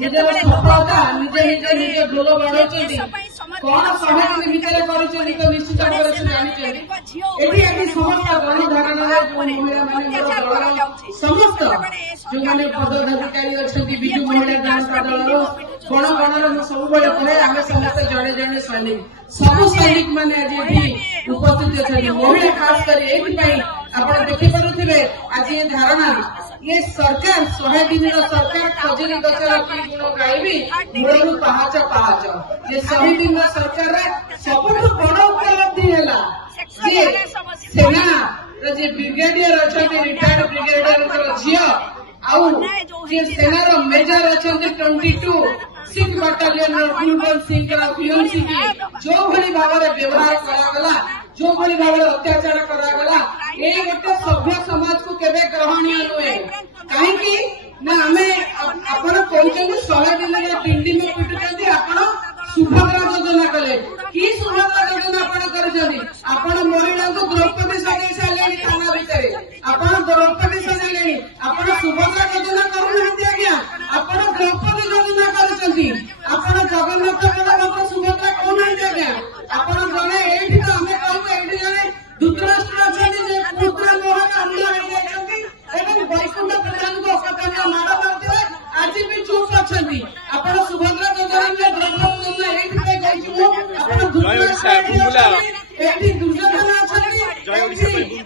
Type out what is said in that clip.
निजर सफलता निजे निजे निज ढोल बढ़ाउछन्ती कौन 100 दिन भितर करूछन्ती तो निश्चित भाव से जानिछन्ती एठी आकि समस्त गणधारणा महिला माने समस्त जो माने पदाधिकारी अछन्ती बिजु महिला जनता दलर गण गणर सब बळे कहे आमे समस्त जणे जणे सैनिक सब सैनिक माने आज एठी उपस्थित अछन्ती महिला खास कर एठी पई आपण देखि पारुथिबे आज ये धारणा ये सरकार 100 दिन सरकार खजरी गचर की गुण गाइबी मूलू पहाच पहाच ये 100 दिन सरकार सबुठ बड़ उपलब्धि हैला जे सेना जे ब्रिगेडियर अछन्ती रिटायर्ड ब्रिगेडियर झियो आउ जे सेना रो मेजर अछन्ती 22 सिख बटालियन गुरुगोल सिंह पीएमसी की जो भली भाव में व्यवहार करागला जो भली भाव में अत्याचार करागला ये गोटे सभ्य समाज को केवे ग्रहणीय नुहे कहीं ना आमे आपण कहते 100 दिन टिंडी में पिटुचंती आपण सुभद्रा योजना कले कि सुभद्रा योजना आपण करजनी आपण महिला को द्रौपदी सजै साले थाना भीतर आपण द्रौपदी सजैलेनी आपण सुभद्रा योजना करू नहंती आज्ञा आपण द्रौपदी योजना करजंती आपण जगन्नाथ बलभद्र सुभद्रा कोन नहंती आज्ञा आपण जने एठी तो हमें कहू एठी जने धृतराष्ट्र अछंती जे पुत्र मोहन अन्य हो जायछंती एवं वैकुंठ प्रधान को अपकन्या मार करथिबे आज भी चुप अछंती आपण सुभद्रा योजना में द्रौपदी योजना एठी पे गइछु आपण धृतराष्ट्र एठी दुर्योधन अछंती